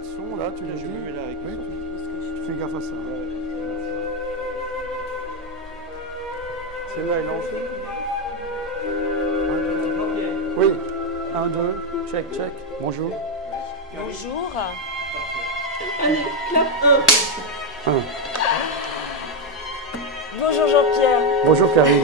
le son, là, tu me dis. Je me mets là avec le son. Tu fais gaffe à ça. Celle-là est lancée. Oui. 1, 2, check. Bonjour. Bonjour. Allez, clap 1. 1. Bonjour Jean-Pierre. Bonjour Karine.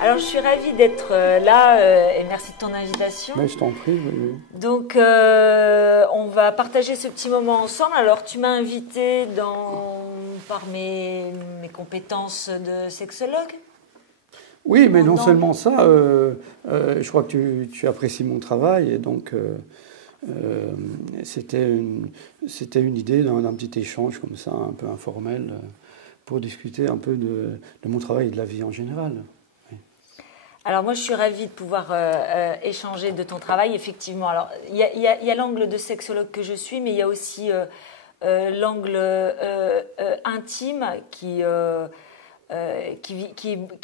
Alors je suis ravie d'être là et merci de ton invitation. Mais je t'en prie. Oui. Donc on va partager ce petit moment ensemble. Alors tu m'as invité par mes compétences de sexologue. Oui, mais non seulement ça, je crois que tu apprécies mon travail et donc c'était une idée d'un petit échange comme ça, un peu informel, pour discuter un peu de mon travail et de la vie en général. Oui. Alors moi je suis ravie de pouvoir échanger de ton travail, effectivement. Alors il y a l'angle de sexologue que je suis, mais il y a aussi l'angle intime qui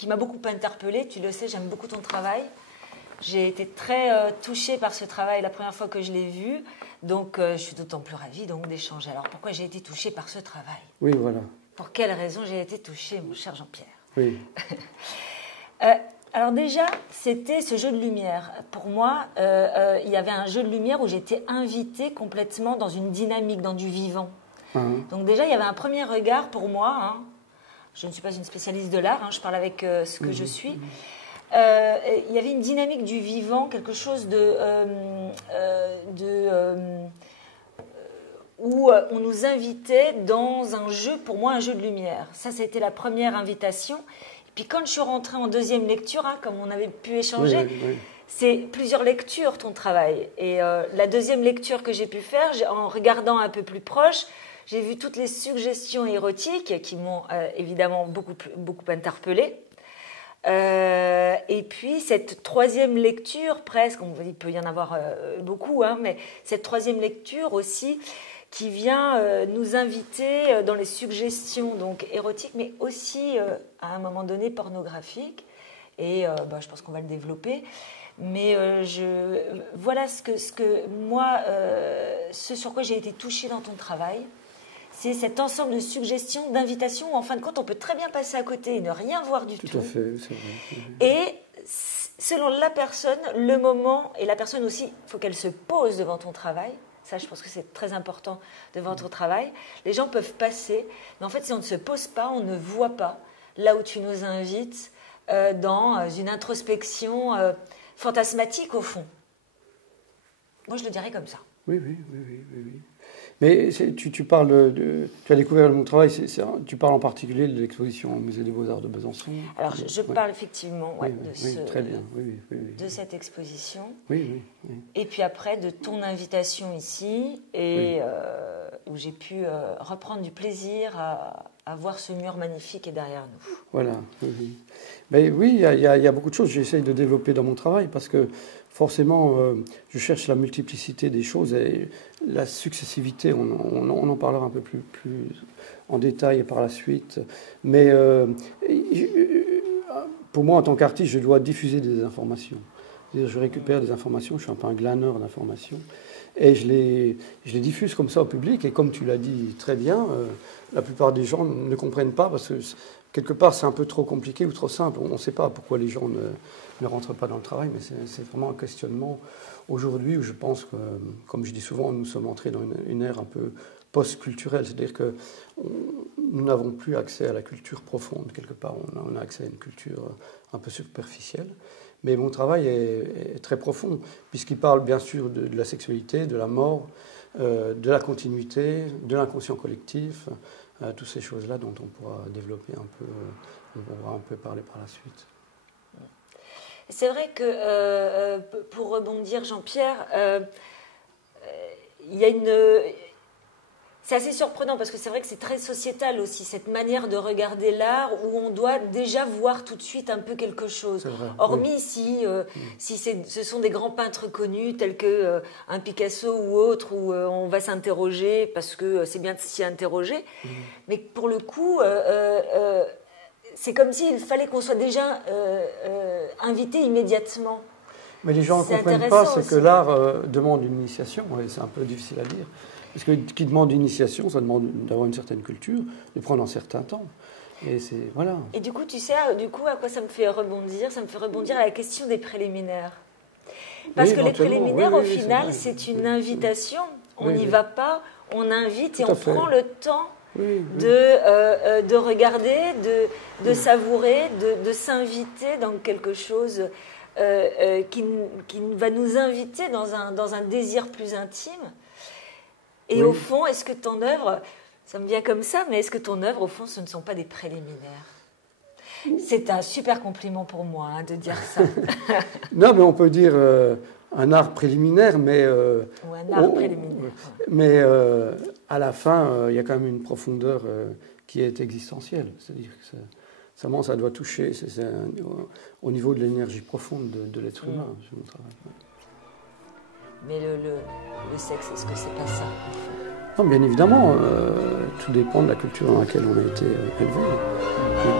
m'a beaucoup interpellée. Tu le sais, j'aime beaucoup ton travail. J'ai été très touchée par ce travail la première fois que je l'ai vu. Donc, je suis d'autant plus ravie d'échanger. Alors, pourquoi j'ai été touchée par ce travail? Oui, voilà. Pour quelle raison j'ai été touchée, mon cher Jean-Pierre? Oui. Alors déjà, c'était ce jeu de lumière. Pour moi, il y avait un jeu de lumière où j'étais invitée complètement dans une dynamique, dans du vivant. Donc déjà, il y avait un premier regard pour moi. Je ne suis pas une spécialiste de l'art, je parle avec ce que je suis. Il y avait une dynamique du vivant, quelque chose où on nous invitait dans un jeu, pour moi, un jeu de lumière. Ça a été la première invitation. Et puis quand je suis rentrée en deuxième lecture, comme on avait pu échanger, c'est plusieurs lectures ton travail. Et la deuxième lecture que j'ai pu faire, en regardant un peu plus proche, j'ai vu toutes les suggestions érotiques qui m'ont évidemment beaucoup interpellée. Et puis cette troisième lecture, presque, il peut y en avoir beaucoup, mais cette troisième lecture aussi qui vient nous inviter dans les suggestions donc érotiques, mais aussi à un moment donné pornographiques. Et je pense qu'on va le développer. Mais voilà ce sur quoi j'ai été touchée dans ton travail. C'est cet ensemble de suggestions, d'invitations où, en fin de compte, on peut très bien passer à côté et ne rien voir du tout. Tout à fait, c'est vrai. Et selon la personne, le moment, et la personne aussi, il faut qu'elle se pose devant ton travail. Ça, je pense que c'est très important devant ton travail. Les gens peuvent passer, mais en fait, si on ne se pose pas, on ne voit pas là où tu nous invites dans une introspection fantasmatique, au fond. Moi, je le dirais comme ça. Oui. Mais tu parles tu as découvert mon travail, tu parles en particulier de l'exposition au Musée des Beaux-Arts de Besançon. Alors, je parle effectivement très bien. De cette exposition. Oui. Et puis après, de ton invitation ici, et où j'ai pu reprendre du plaisir à voir ce mur magnifique qui est derrière nous. Voilà. Oui. Mais oui, il y a beaucoup de choses que j'essaye de développer dans mon travail parce que forcément, je cherche la multiplicité des choses et la successivité, on en parlera un peu plus en détail par la suite. Mais pour moi, en tant qu'artiste, je dois diffuser des informations. C'est-à-dire, je récupère des informations, je suis un peu un glaneur d'informations, et je les diffuse comme ça au public. Et comme tu l'as dit très bien, la plupart des gens ne comprennent pas parce que quelque part, c'est un peu trop compliqué ou trop simple. On ne sait pas pourquoi les gens ne rentrent pas dans le travail, mais c'est vraiment un questionnement aujourd'hui où je pense que, comme je dis souvent, nous sommes entrés dans une ère un peu post-culturelle. C'est-à-dire que nous n'avons plus accès à la culture profonde, quelque part. On a accès à une culture un peu superficielle. Mais mon travail est très profond, puisqu'il parle bien sûr de la sexualité, de la mort, de la continuité, de l'inconscient collectif, toutes ces choses-là dont on pourra développer un peu, on pourra un peu parler par la suite. C'est vrai que, pour rebondir, Jean-Pierre, il y a c'est assez surprenant parce que c'est vrai que c'est très sociétal aussi, cette manière de regarder l'art où on doit déjà voir tout de suite un peu quelque chose. Vrai, hormis si ce sont des grands peintres connus tels que un Picasso ou autre, où on va s'interroger parce que c'est bien de s'y interroger. Mais pour le coup, c'est comme s'il fallait qu'on soit déjà invité immédiatement. Mais les gens ne comprennent pas, c'est que l'art demande une initiation, et c'est un peu difficile à dire. Parce que qui demande une initiation, ça demande d'avoir une certaine culture, de prendre un certain temps. Et c'est voilà. Et du coup, tu sais, à quoi ça me fait rebondir? Ça me fait rebondir à la question des préliminaires. Parce que les préliminaires, au final, c'est une invitation. On n'y va pas, on invite et on prend le temps de regarder, de savourer, de s'inviter dans quelque chose qui va nous inviter dans un désir plus intime. Et au fond, est-ce que ton œuvre, ça me vient comme ça, mais est-ce que ton œuvre, au fond, ce ne sont pas des préliminaires? C'est un super compliment pour moi de dire ça. Non, mais on peut dire un art préliminaire, mais... Ou un art préliminaire. Mais à la fin, il y a quand même une profondeur qui est existentielle. C'est-à-dire que ça doit toucher au niveau de l'énergie profonde de l'être humain, sur mon travail. Mais le sexe, est-ce que c'est pas ça? Non, bien évidemment, tout dépend de la culture dans laquelle on a été élevé.